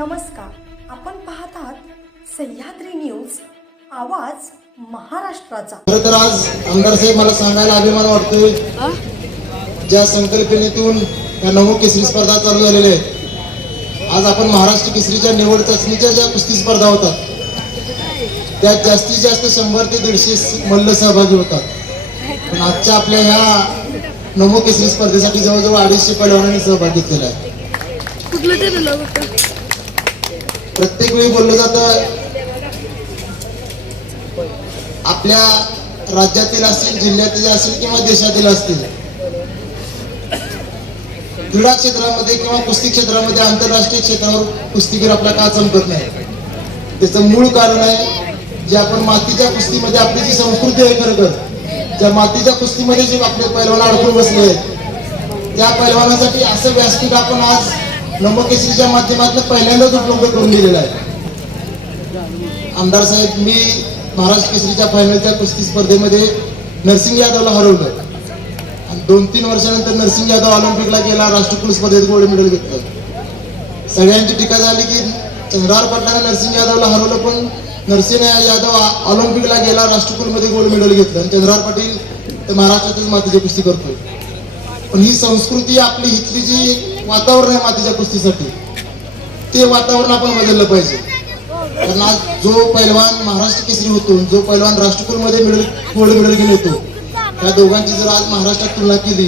नमस्कार. आपण पाहत आहात सह्याद्री न्यूज आवाज महाराष्ट्राचा. खरं तर आज आमदार साहेब मला सांगायला अभिमान वाटतोय. ज्या संकल्पनेतून या नमो केसरी स्पर्धा चालू झालेल्या आहेत आज आपण महाराष्ट्र केसरीच्या निवड चाचणीच्या ज्या कुस्ती स्पर्धा होतात त्यात जास्तीत जास्त शंभर ते दीडशे मल्ल सहभागी होतात. पण आजच्या आपल्या ह्या नमो केसरी स्पर्धेसाठी जवळजवळ अडीचशे पैलवानांनी सहभाग घेतलेला आहे. प्रत्येक वेळी बोललं जातं. आपल्या राज्यातील असतील जिल्ह्यातील असतील किंवा देशातील असतील क्रीडा क्षेत्रामध्ये किंवा कुस्ती क्षेत्रामध्ये आंतरराष्ट्रीय क्षेत्रावर कुस्तीगीर आपला का चमकत नाही. त्याचं मूळ कारण आहे जे आपण मातीच्या कुस्तीमध्ये आपली जी संस्कृती आहे खरं तर त्या मातीच्या कुस्तीमध्ये जे आपले पैलवान अडकून बसले आहेत त्या पैलवानासाठी असं व्यासपीठ आपण आज लंबकेसीच्या माध्यमातून पहिल्यांदाच उपलब्ध करून दिलेलं आहे. आमदार साहेब मी महाराष्ट्र केसरीच्या फायनलच्या कुस्ती स्पर्धेमध्ये नरसिंग यादवला हरवलं आणि दोन तीन वर्षानंतर नरसिंग यादव ऑलिम्पिकला गेला राष्ट्रकुल स्पर्धेत गोल्ड मेडल घेतलं. सगळ्यांची टीका झाली की चंद्रावर पडणाऱ्या नरसिंग यादवला हरवलं पण नरसिंह यादव ऑलिम्पिकला गेला राष्ट्रकुलमध्ये गोल्ड मेडल घेतलं. आणि चंद्रावर पाटील तर महाराष्ट्रातच मातीची कुस्ती करतोय. पण ही संस्कृती आपली इथली जी वातावरण आहे मातीच्या कुस्तीसाठी. ते वातावरण आपण बदललं पाहिजे. कारण आज जो पैलवान महाराष्ट्र केसरी होतो जो पैलवान राष्ट्रकुलमध्ये मेडल गोल्ड मेडल घेऊन येतो त्या दोघांची जर आज महाराष्ट्रात तुलना केली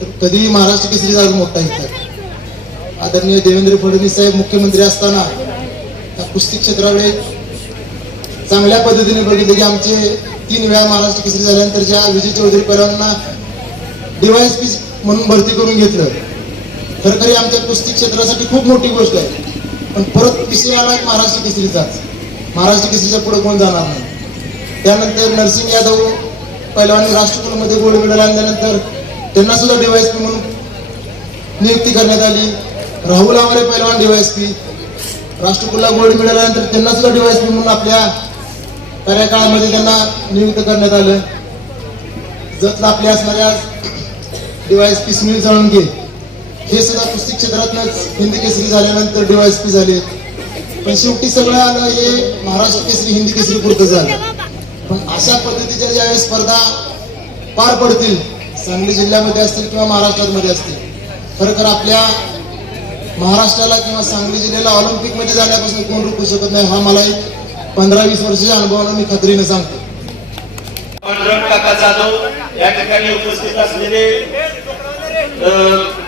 तर कधीही महाराष्ट्र केसरी आज मोठा येतात आदरणीय देवेंद्र फडणवीस साहेब मुख्यमंत्री असताना त्या कुस्ती क्षेत्राकडे चांगल्या पद्धतीने बघितले की आमचे तीन वेळा महाराष्ट्र केसरी झाल्यानंतर ज्या विजय चौधरी पैलवांना डीवायएसपी म्हणून भरती करून घेतलं खरं खरी आमच्या कुस्ती क्षेत्रासाठी खूप मोठी गोष्ट आहे. पण परत विषय आला महाराष्ट्र केसरीचाच. महाराष्ट्र केसरीच्या पुढे कोण जाणार नाही. त्यानंतर नरसिंग यादव पहिलवानी राष्ट्रकुलमध्ये गोल्ड मेडल आणल्यानंतर त्यांना सुद्धा डीवायएसपी म्हणून नियुक्ती करण्यात आली. राहुल आवारे पैलवान डीवायएसपी राष्ट्रकुलला गोल्ड मिळाल्यानंतर आल्यानंतर त्यांना सुद्धा डीवायएसपी म्हणून आपल्या कार्यकाळामध्ये त्यांना नियुक्त करण्यात आलं. जतला आपल्या असणाऱ्या डीवायएसपी सुनील जळंगे. हे सुद्धा कुस्ती क्षेत्रातनंच हिंदी केसरी झाल्यानंतर डीवायएसपी झाले. पण शेवटी सगळं आलं हे महाराष्ट्र केसरी हिंदी केसरी पुरतं झालं. पण अशा पद्धतीच्या ज्यावेळेस स्पर्धा पार पडतील सांगली जिल्ह्यामध्ये असतील किंवा महाराष्ट्रामध्ये असतील खरं तर आपल्या महाराष्ट्राला किंवा सांगली जिल्ह्याला ऑलिम्पिकमध्ये जाण्यापासून कोण रोखू शकत नाही हा मला एक पंधरा वीस वर्षाच्या अनुभवानं मी खात्रीने सांगतो. काका जाधव या ठिकाणी उपस्थित असलेले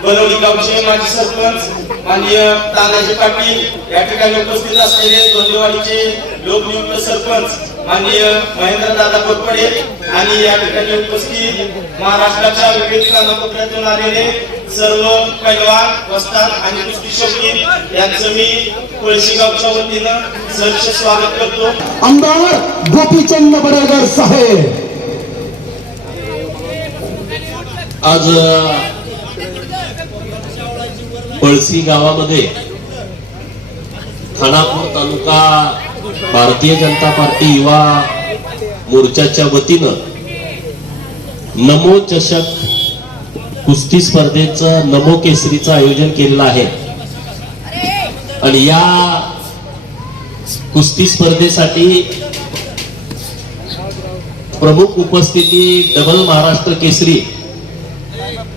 अ, बरवली गावचे माजी सरपंच माननीय तानाजी पाटील या ठिकाणी उपस्थित असलेले दोंडेवाडीचे लोकनियुक्त सरपंच माननीय महेंद्र दादा कोटपडे आणि या ठिकाणी उपस्थित महाराष्ट्राच्या विविध कानाकोपऱ्यातून आलेले सर्व पैलवान वस्ताद आणि कुस्ती शौकीन यांचं मी तुळशी गावच्या वतीनं सहर्ष स्वागत करतो. आमदार गोपीचंद बडगर साहेब. आज पळसी गावामध्ये खानापूर तालुका भारतीय जनता पार्टी युवा मोर्चाच्या वतीनं नमो चषक कुस्ती स्पर्धेचं नमो केसरीचं आयोजन केलेलं आहे. आणि या कुस्ती स्पर्धेसाठी प्रमुख उपस्थिती डबल महाराष्ट्र केसरी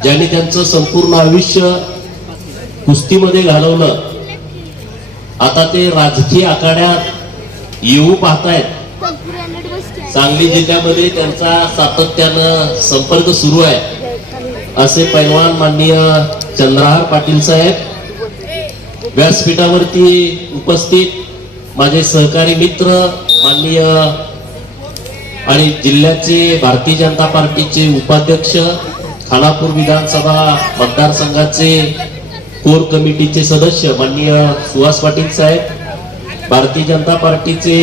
ज्यांनी त्यांचं संपूर्ण आयुष्य कुस्तीमध्ये घालवलं. आता ते राजकीय आखाड्यात येऊ पाहतायत. सांगली जिल्ह्यामध्ये त्यांचा सातत्यानं संपर्क सुरू आहे. असे पैलवान माननीय चंद्रहार पाटील साहेब व्यासपीठावरती उपस्थित माझे सहकारी मित्र माननीय आणि जिल्ह्याचे भारतीय जनता पार्टीचे उपाध्यक्ष खानापूर विधानसभा मतदारसंघाचे कोर कमिटीचे सदस्य माननीय सुहास पाटील साहेब भारतीय जनता पार्टीचे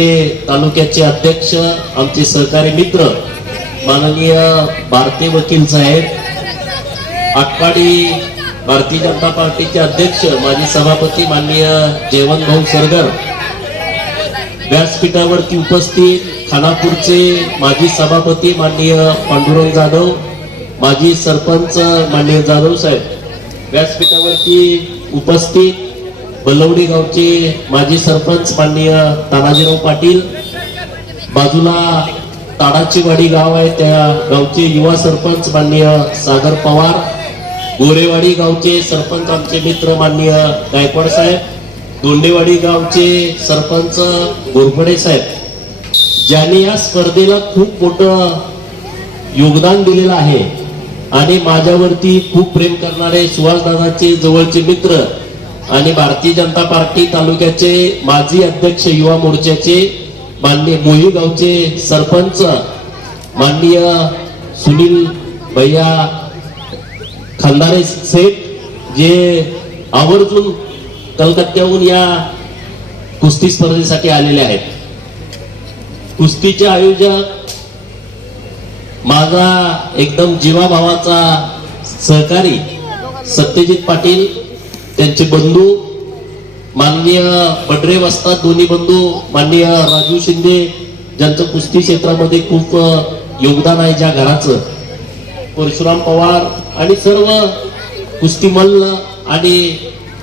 तालुक्याचे अध्यक्ष आमचे सहकारी मित्र माननीय भारतीय वकील साहेब आटपाडी भारतीय जनता पार्टीचे अध्यक्ष माजी सभापती माननीय जेवण भाऊ सरगर व्यासपीठावरती उपस्थित खानापूरचे माजी सभापती माननीय पांडुरंग जाधव माजी सरपंच माननीय जाधव साहेब. व्यासपीठावरती उपस्थित बलवडी गावचे माजी सरपंच माननीय तानाजीराव पाटील बाजूला ताडाचीवाडी गाव आहे त्या गावचे युवा सरपंच माननीय सागर पवार गोरेवाडी गावचे सरपंच आमचे मित्र माननीय गायकवाड साहेब दोंडेवाडी गावचे सरपंच गोरफडे साहेब ज्यांनी या स्पर्धेला खूप मोठं योगदान दिलेलं आहे. आणि माझ्यावरती खूप प्रेम करणारे सुहासदादाचे जवळचे मित्र आणि भारतीय जनता पार्टी तालुक्याचे माजी अध्यक्ष युवा मोर्चाचे माननीय मोही गावचे सरपंच माननीय सुनील भैया खंदारे सेठ जे आवर्जून कलकत्त्याहून या कुस्ती स्पर्धेसाठी आलेले आहेत. कुस्तीचे आयोजक माझा एकदम जीवाभावाचा सहकारी सत्यजित पाटील त्यांचे बंधू माननीय बडरे वस्तात दोन्ही बंधू माननीय राजू शिंदे ज्यांचं कुस्ती क्षेत्रामध्ये खूप योगदान आहे ज्या घराचं. परशुराम पवार आणि सर्व कुस्ती मल्ल आणि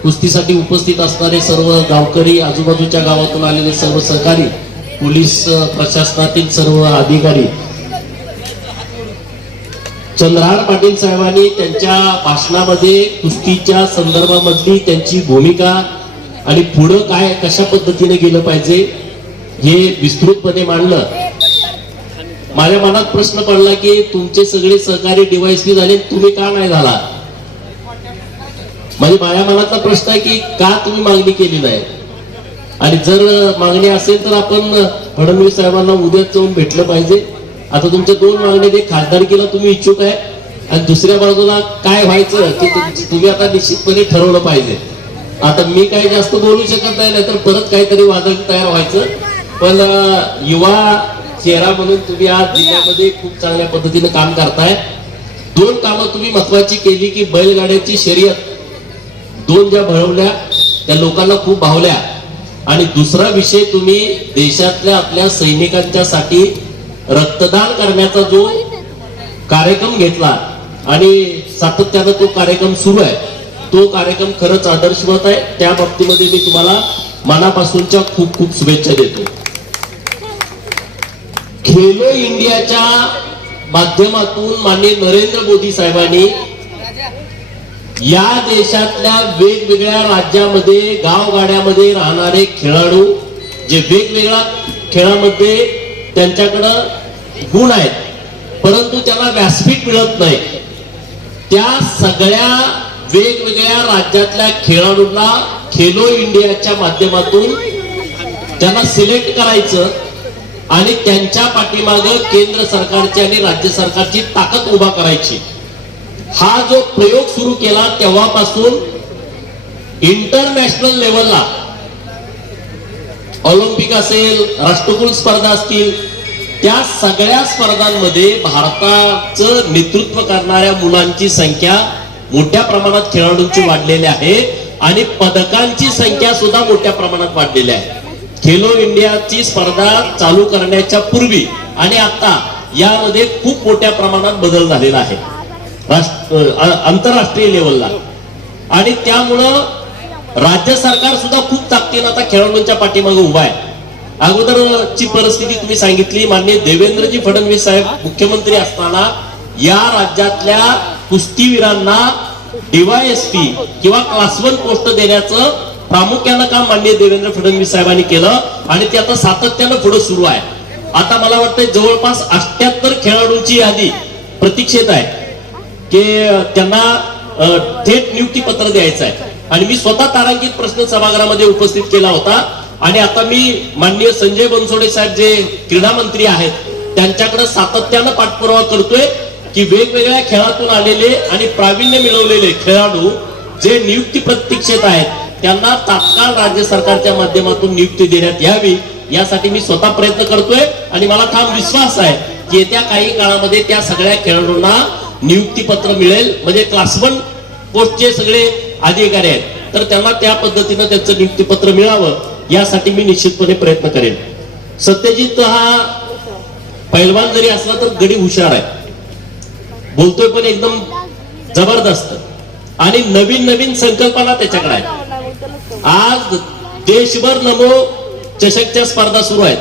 कुस्तीसाठी उपस्थित असणारे सर्व गावकरी आजूबाजूच्या गावातून आलेले सर्व सहकारी पोलीस प्रशासनातील सर्व अधिकारी चंद्रहार पाटील साहेबांनी त्यांच्या भाषणामध्ये कुस्तीच्या संदर्भामधली त्यांची भूमिका आणि पुढं काय कशा पद्धतीने गेलं पाहिजे हे विस्तृतपणे मांडलं. माझ्या मनात प्रश्न पडला की तुमचे सगळे सहकारी डिवाइसली झाले तुम्ही का नाही झाला? म्हणजे माझ्या मनातला प्रश्न आहे की का तुम्ही मागणी केली नाही? आणि जर मागणी असेल तर आपण फडणवीस साहेबांना उद्याच जाऊन भेटलं पाहिजे. आता तुमच्या दोन मागण्या ते खासदारकीला तुम्ही इच्छुक आहे. आणि दुसऱ्या बाजूला काय व्हायचं ते तुम्ही आता निश्चितपणे ठरवलं पाहिजे. आता मी काही जास्त बोलू शकत नाही नाहीतर परत काहीतरी वादळ तयार व्हायचं. पण युवा चेहरा म्हणून तुम्ही आज जिल्ह्यामध्ये खूप चांगल्या पद्धतीने काम करताय. दोन कामं तुम्ही महत्वाची केली की बैलगाड्याची शर्यत. दोन ज्या भळवल्या त्या लोकांना खूप भावल्या. आणि दुसरा विषय तुम्ही देशातल्या आपल्या सैनिकांच्या साठी रक्तदान करण्याचा जो कार्यक्रम घेतला आणि सातत्यानं तो कार्यक्रम सुरू आहे तो कार्यक्रम खरंच आदर्शवत आहे. त्या बाबतीमध्ये मी तुम्हाला मनापासूनच्या खूप खूप शुभेच्छा देतो. खेलो इंडियाच्या माध्यमातून माननीय नरेंद्र मोदी साहेबांनी या देशातल्या वेगवेगळ्या राज्यामध्ये गावगाड्यामध्ये राहणारे खेळाडू जे वेगवेगळ्या खेळामध्ये त्यांच्याकडं गुण आहेत. परंतु त्यांना व्यासपीठ मिळत नाही. त्या सगळ्या वेगवेगळ्या राज्यातल्या खेळाडूंना खेलो इंडियाच्या माध्यमातून त्यांना सिलेक्ट करायचं आणि त्यांच्या पाठीमाग केंद्र सरकारची आणि राज्य सरकारची ताकद उभा करायची. हा जो प्रयोग सुरू केला तेव्हापासून इंटरनॅशनल लेवलला ऑलिम्पिक असेल राष्ट्रकुल स्पर्धा असतील त्या सगळ्या स्पर्धांमध्ये भारताचं नेतृत्व करणाऱ्या मुलांची संख्या मोठ्या प्रमाणात खेळाडूंची वाढलेली आहे आणि पदकांची संख्या सुद्धा मोठ्या प्रमाणात वाढलेली आहे. खेलो इंडियाची स्पर्धा चालू करण्याच्या पूर्वी आणि आता यामध्ये खूप मोठ्या प्रमाणात बदल झालेला आहे. राष्ट्र आंतरराष्ट्रीय लेवलला. आणि त्यामुळं राज्य सरकार सुद्धा खूप ताकदीनं आता खेळाडूंच्या पाठीमागे उभा आहे. अगोदरची परिस्थिती तुम्ही सांगितली माननीय देवेंद्रजी फडणवीस साहेब मुख्यमंत्री असताना या राज्यातल्या कुस्तीवीरांना डीवायएसपी किंवा क्लास वन पोस्ट देण्याचं प्रामुख्यानं काम माननीय देवेंद्र फडणवीस साहेबांनी केलं आणि ते आता सातत्यानं पुढे सुरू आहे. आता मला वाटतं जवळपास अठ्याहत्तर खेळाडूंची यादी प्रतीक्षेत आहे की त्यांना थेट नियुक्ती पत्र द्यायचं आहे. आणि मी स्वतः तारांकित प्रश्न सभागृहामध्ये उपस्थित केला होता. आणि आता मी माननीय संजय बनसोडे साहेब जे क्रीडा मंत्री आहेत त्यांच्याकडे सातत्यानं पाठपुरावा करतोय की वेगवेगळ्या खेळातून आलेले आणि प्रावीण्य मिळवलेले खेळाडू जे नियुक्ती प्रतीक्षेत आहेत त्यांना तात्काळ राज्य सरकारच्या माध्यमातून नियुक्ती देण्यात यावी यासाठी मी स्वतः प्रयत्न करतोय. आणि मला ठाम विश्वास आहे की येत्या काही काळामध्ये त्या सगळ्या खेळाडूंना नियुक्ती पत्र मिळेल. म्हणजे क्लास वन पोस्टचे सगळे अधिकारी आहेत. तर त्यांना त्या पद्धतीनं त्यांचं नियुक्तीपत्र मिळावं. यासाठी मी निश्चितपणे प्रयत्न करेन. सत्यजित हा पैलवान जरी असला तर गडी हुशार आहे. बोलतोय पण एकदम जबरदस्त. आणि नवीन नवीन संकल्पना त्याच्याकडे आहे. आज देशभर नमो चषकच्या स्पर्धा सुरू आहेत.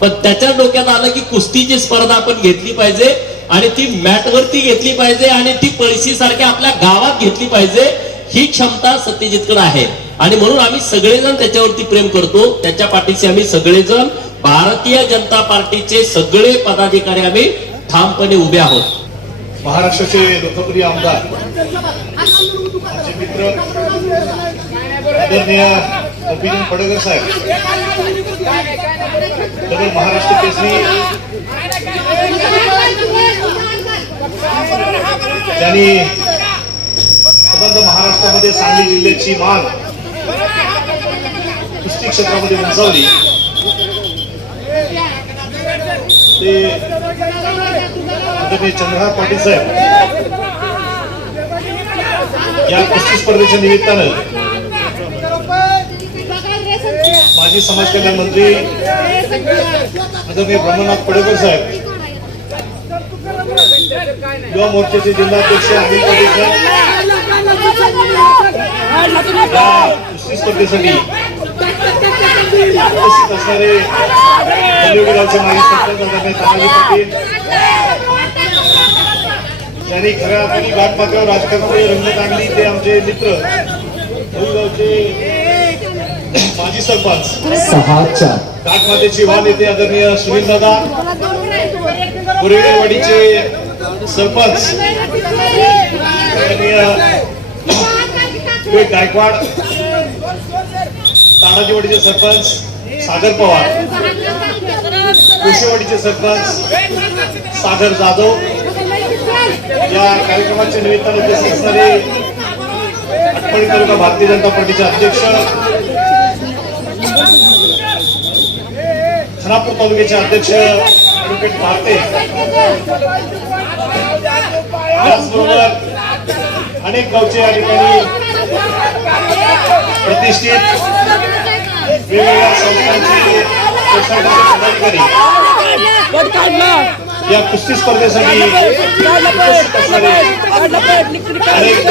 पण त्याच्या डोक्यात आलं की कुस्तीची स्पर्धा आपण घेतली पाहिजे आणि ती मॅटवरती घेतली पाहिजे आणि ती पळशी सारख्या आपल्या गावात घेतली पाहिजे ही क्षमता सत्यजितकडे आहे. आणि म्हणून आम्ही सगळेजण त्याच्यावरती प्रेम करतो. त्याच्या पाठीशी आम्ही सगळेजण भारतीय जनता पार्टीचे सगळे पदाधिकारी आम्ही ठामपणे उभे आहोत. महाराष्ट्राचे लोकप्रिय आमदार माझे मित्र आदरणीय गोपीचंद पडळकर साहेब डबल महाराष्ट्र केसरी त्यांनी संबंध महाराष्ट्रामध्ये सांगली जिल्ह्याची मान कुस्ती क्षेत्रामध्ये उंचावली ते आदरणीय चंद्रहार पाटील साहेब या कुस्ती स्पर्धेच्या निमित्तानं माजी समाज कल्याण मंत्री आदरणीय ब्रह्मनाथ पडेकर साहेब युवा मोर्चाचे जिल्हाध्यक्ष अनिल कुस्ती स्पर्धेसाठी. उपस्थित असणारे गावचे माजी सरपंच तानाजी पाटील. ज्यांनी खऱ्या अर्थाने राजकारणामध्ये रंगत आणली ते आमचे मित्र गावचे माजी सरपंच. घाटमातेचे वाल येथे आदरणीय सुनील दादा. कुरेवाडीचे सरपंच. गायकवाड. तानाजीवाडीचे सरपंच सागर पवार कुशेवाडीचे सरपंच सागर जाधव. या कार्यक्रमाच्या निमित्ताने उपस्थित असणारे आटपाडी तालुका भारतीय जनता पार्टीचे अध्यक्ष खानापूर तालुक्याचे अध्यक्ष ॲडव्होकेट भारते. त्याचबरोबर अनेक गावचे या ठिकाणी प्रतिष्ठित वेगवेगळ्या संस्थांचे पदाधिकारी या कुस्ती स्पर्धेसाठी उपस्थित असणारे अनेक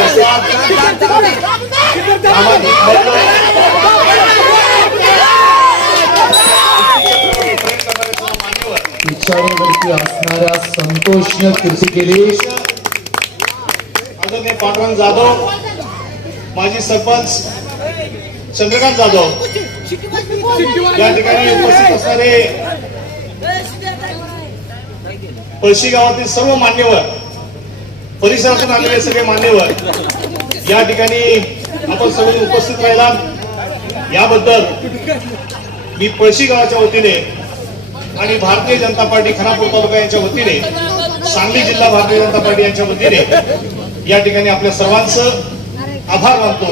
असणाऱ्या संतोष कृषी केली. आदरणीय पांडुरंग जाधव माजी सरपंच चंद्रकांत जाधव. या ठिकाणी उपस्थित असणारे पळशी गावातील सर्व मान्यवर परिसरातून आलेले सगळे मान्यवर या ठिकाणी आपण सगळे उपस्थित राहिला याबद्दल मी पळशी गावाच्या वतीने आणि भारतीय जनता पार्टी खानापूर तालुका यांच्या वतीने सांगली जिल्हा भारतीय जनता पार्टी यांच्या वतीने या ठिकाणी आपल्या सर्वांचं आभार मानतो.